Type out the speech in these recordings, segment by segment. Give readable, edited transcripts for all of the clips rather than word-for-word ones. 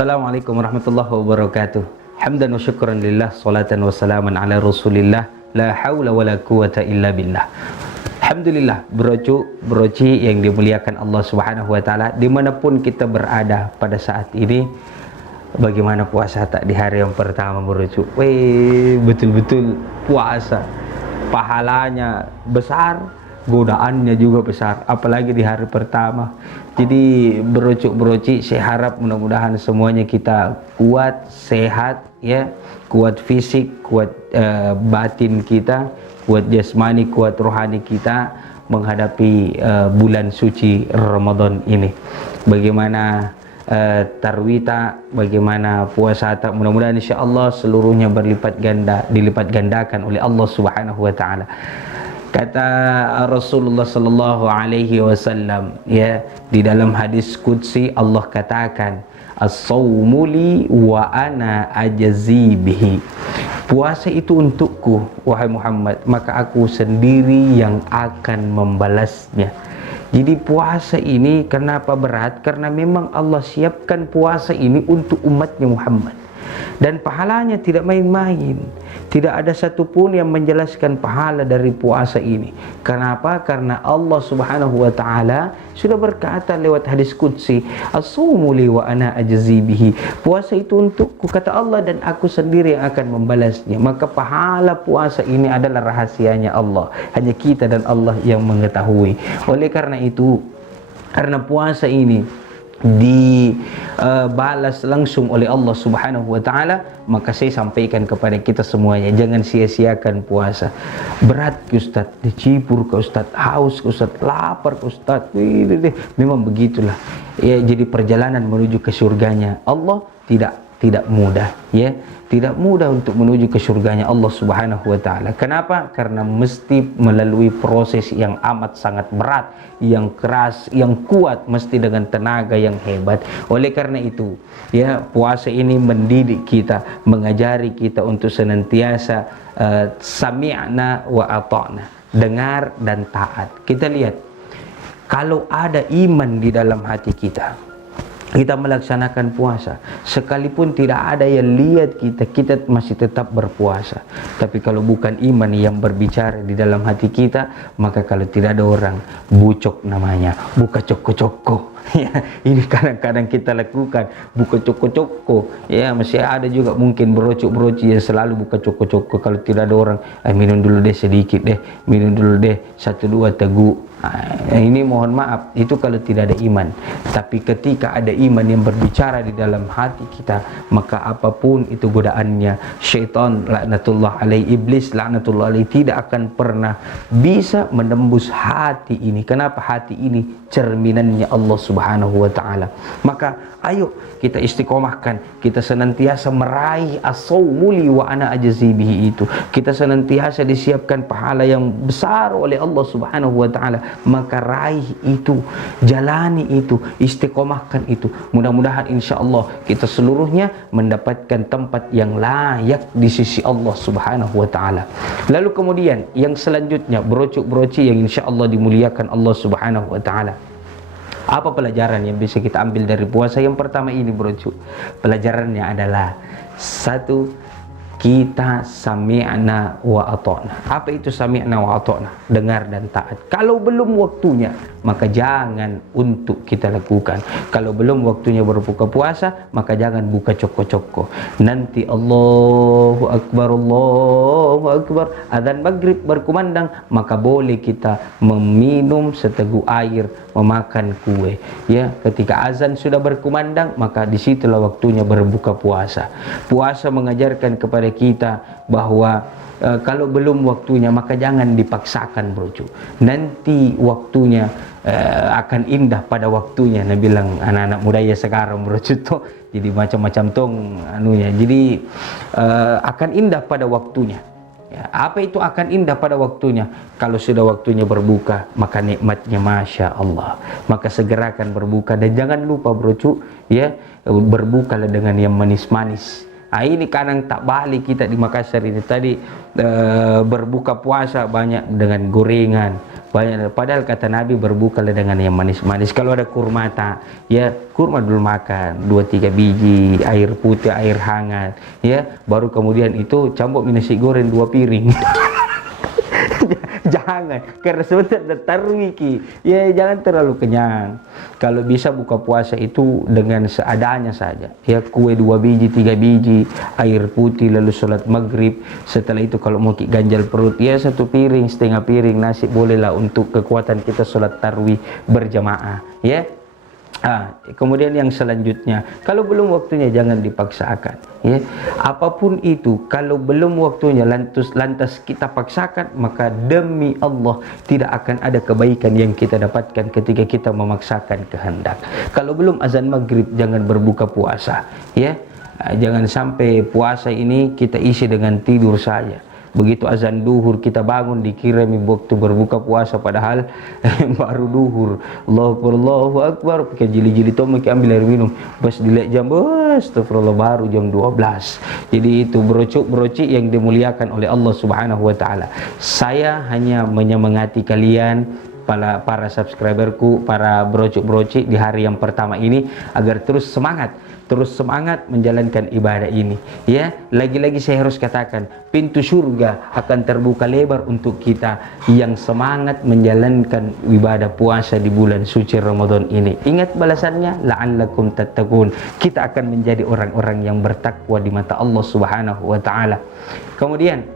Assalamualaikum warahmatullahi wabarakatuh. Hamdan wa syukran lillah, salatan wa salaman ala rasulillah, la hawla wa la quwata illa billah. Alhamdulillah, broci yang dimuliakan Allah subhanahu wa ta'ala, dimanapun kita berada pada saat ini. Bagaimana puasa tak di hari yang pertama, broci? Betul-betul puasa, pahalanya besar, godaannya juga besar, apalagi di hari pertama. Jadi broci, saya harap mudah-mudahan semuanya kita kuat, sehat, ya, kuat fisik, kuat batin kita, kuat jasmani, kuat rohani kita menghadapi bulan suci Ramadan ini. Bagaimana tarwita, bagaimana puasa tak, mudah-mudahan insyaallah seluruhnya dilipat gandakan oleh Allah Subhanahu wa taala. Kata Rasulullah sallallahu alaihi wasallam, ya, di dalam hadis qudsi Allah katakan, as-saumu li wa ana ajzi bihi. Puasa itu untukku wahai Muhammad, maka aku sendiri yang akan membalasnya. Jadi puasa ini kenapa berat? Karena memang Allah siapkan puasa ini untuk umatnya Muhammad. Dan pahalanya tidak main-main. Tidak ada satupun yang menjelaskan pahala dari puasa ini. Kenapa? Karena Allah subhanahu wa ta'ala sudah berkata lewat hadis qudsi, as-sawmu li wa ana ajzi bihi. Puasa itu untukku, kata Allah, dan aku sendiri yang akan membalasnya. Maka pahala puasa ini adalah rahasianya Allah. Hanya kita dan Allah yang mengetahui. Oleh karena itu, karena puasa ini dibalas langsung oleh Allah subhanahu wa ta'ala, maka saya sampaikan kepada kita semuanya, jangan sia-siakan puasa. Berat ke Ustaz, dicipur ke Ustaz, haus ke Ustaz, lapar ke Ustaz, memang begitulah ya. Jadi perjalanan menuju ke surganya Allah tidak mudah, ya, tidak mudah untuk menuju ke surganya Allah subhanahu wa ta'ala. Kenapa? Karena mesti melalui proses yang amat sangat berat, yang keras, yang kuat, mesti dengan tenaga yang hebat. Oleh karena itu, ya, puasa ini mendidik kita, mengajari kita untuk senantiasa sami'na wa ata'na, dengar dan taat. Kita lihat, kalau ada iman di dalam hati kita melaksanakan puasa, sekalipun tidak ada yang lihat kita masih tetap berpuasa. Tapi kalau bukan iman yang berbicara di dalam hati kita, maka kalau tidak ada orang, bucok namanya, buka coko-coko. Ya, ini kadang-kadang kita lakukan, buka coko-coko. Ya, masih ada juga mungkin broci yang selalu buka coko-coko. Kalau tidak ada orang, minum dulu deh sedikit deh, minum dulu deh 1-2 teguk. Ini mohon maaf, itu kalau tidak ada iman. Tapi ketika ada iman yang berbicara di dalam hati kita, maka apapun itu godaannya, syaitan laknatullah alaih, iblis laknatullah alaih, tidak akan pernah bisa menembus hati ini. Kenapa? Hati ini cerminannya Allah subhanahu wa ta'ala. Maka ayo kita istiqomahkan, kita senantiasa meraih as-sawmu li wa ana ajzi bihi itu. Kita senantiasa disiapkan pahala yang besar oleh Allah subhanahu wa ta'ala. Maka raih itu, jalani itu, istiqomahkan itu. Mudah-mudahan insyaAllah kita seluruhnya mendapatkan tempat yang layak di sisi Allah subhanahu wa ta'ala. Lalu kemudian yang selanjutnya, broci yang insyaAllah dimuliakan Allah subhanahu wa ta'ala. Apa pelajaran yang bisa kita ambil dari puasa? Yang pertama ini broci, pelajarannya adalah satu, kita sami'na wa ata'na. Apa itu sami'na wa ata'na? Dengar dan taat. Kalau belum waktunya, maka jangan untuk kita lakukan. Kalau belum waktunya berbuka puasa, maka jangan buka coko-coko. Nanti Allahu Akbar, azan maghrib berkumandang, maka boleh kita meminum seteguk air, memakan kue. Ya, ketika azan sudah berkumandang, maka disitulah waktunya berbuka puasa. Puasa mengajarkan kepada kita bahwa kalau belum waktunya, maka jangan dipaksakan, brocu. Nanti waktunya akan indah pada waktunya. Nah, bilang anak-anak muda ya sekarang, brocu, tuh jadi macam-macam tong anunya. Jadi akan indah pada waktunya. Ya, apa itu akan indah pada waktunya? Kalau sudah waktunya berbuka, maka nikmatnya Masya Allah. Maka segerakan berbuka, dan jangan lupa, brocu, ya, berbukalah dengan yang manis-manis. Ini kadang tak balik kita di Makassar ini tadi, berbuka puasa banyak dengan gorengan, banyak. Padahal kata Nabi berbukalah dengan yang manis-manis. Kalau ada kurma tak, ya kurma dulu makan 2-3 biji, air putih, air hangat, ya baru kemudian itu campur nasi goreng 2 piring. Jangan, karena sebentar tarwi ki, ya jangan terlalu kenyang. Kalau bisa buka puasa itu dengan seadanya saja, ya kue 2 biji, 3 biji, air putih, lalu sholat maghrib. Setelah itu kalau mau ganjal perut, ya 1 piring, setengah piring nasi bolehlah untuk kekuatan kita sholat tarwih berjamaah, ya. Kemudian yang selanjutnya, kalau belum waktunya jangan dipaksakan, ya. Apapun itu, kalau belum waktunya lantas kita paksakan, maka demi Allah tidak akan ada kebaikan yang kita dapatkan ketika kita memaksakan kehendak. Kalau belum azan maghrib jangan berbuka puasa, ya. Jangan sampai puasa ini kita isi dengan tidur saja. Begitu azan duhur kita bangun dikira waktu berbuka puasa, padahal baru duhur. Allahu Akbar, pakai jili-jili tomat ambil air minum, pas dilihat jam, astagfirullah, baru jam 12. Jadi itu brocik yang dimuliakan oleh Allah Subhanahu wa taala. Saya hanya menyemangati kalian, para subscriberku, para brocik-brocik di hari yang pertama ini agar terus semangat menjalankan ibadah ini, ya. Lagi-lagi saya harus katakan, pintu surga akan terbuka lebar untuk kita yang semangat menjalankan ibadah puasa di bulan suci Ramadan ini. Ingat balasannya, la'allakum tattaqun. Kita akan menjadi orang-orang yang bertakwa di mata Allah Subhanahu wa taala. Kemudian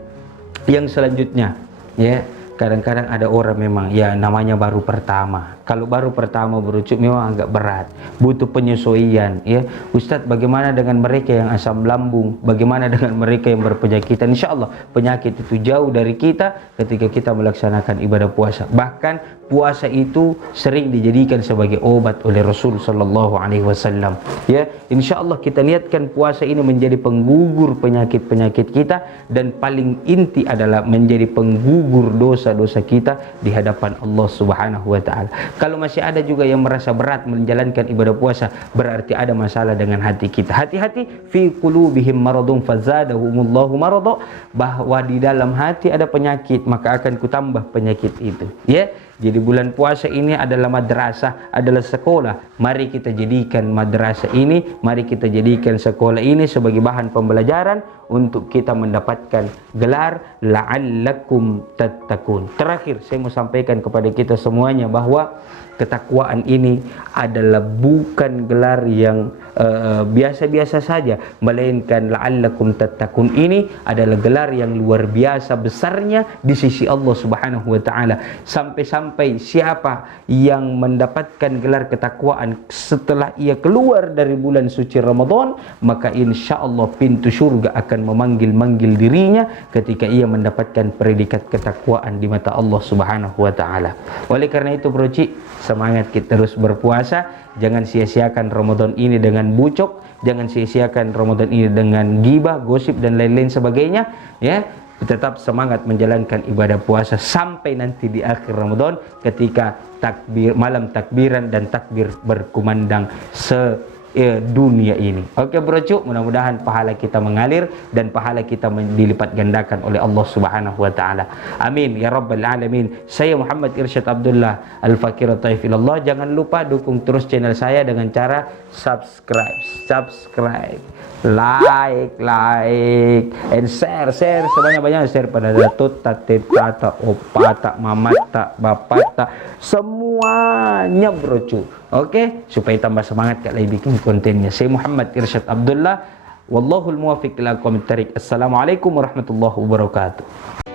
yang selanjutnya, ya, kadang-kadang ada orang memang, ya namanya baru pertama. Kalau baru pertama berucuk memang agak berat, butuh penyesuaian, ya. Ustadz, bagaimana dengan mereka yang asam lambung? Bagaimana dengan mereka yang berpenyakitan? Insya Allah penyakit itu jauh dari kita ketika kita melaksanakan ibadah puasa. Bahkan puasa itu sering dijadikan sebagai obat oleh Rasul Sallallahu Alaihi Wasallam, ya. Insya Allah kita niatkan puasa ini menjadi penggugur penyakit-penyakit kita, dan paling inti adalah menjadi penggugur dosa-dosa kita di hadapan Allah Subhanahu wa taala. Kalau masih ada juga yang merasa berat menjalankan ibadah puasa, berarti ada masalah dengan hati kita. Hati-hati, fi qulubihim maradun fazadahumullahu marada, bahwa di dalam hati ada penyakit, maka akan kutambah penyakit itu, ya. Jadi bulan puasa ini adalah madrasah, adalah sekolah. Mari kita jadikan madrasah ini, mari kita jadikan sekolah ini sebagai bahan pembelajaran untuk kita mendapatkan gelar la'allakum tattaqun. Terakhir saya mau sampaikan kepada kita semuanya bahwa ketakwaan ini adalah bukan gelar yang biasa-biasa saja, melainkan la'allakum tattaqun ini adalah gelar yang luar biasa besarnya di sisi Allah Subhanahu wa taala. Sampai siapa yang mendapatkan gelar ketakwaan setelah ia keluar dari bulan suci Ramadan, maka insya Allah pintu surga akan memanggil-manggil dirinya ketika ia mendapatkan predikat ketakwaan di mata Allah Subhanahu wa taala. Oleh karena itu, broci, semangat kita terus berpuasa. Jangan sia-siakan Ramadan ini dengan bucok, jangan sia-siakan Ramadan ini dengan gibah, gosip dan lain-lain sebagainya, ya. Tetap semangat menjalankan ibadah puasa sampai nanti di akhir Ramadan ketika malam takbiran dan takbir berkumandang dunia ini. Oke brocu, mudah-mudahan pahala kita mengalir dan pahala kita dilipat gandakan oleh Allah Subhanahu wa taala. Amin ya rabbal alamin. Saya Muhammad Irsyad Abdullah Al-Fakir Taif ilallah. Jangan lupa dukung terus channel saya dengan cara subscribe, like, and share sebanyak-banyaknya. Share pada datuk, tatit, tata, opata, mamata, bapata, semuanya brocu. Oke, supaya tambah semangat kalian bikin kontennya. Saya Muhammad Irsyad Abdullah, wallahul muwaffiq ila aqwamit thariq. Assalamualaikum warahmatullahi wabarakatuh.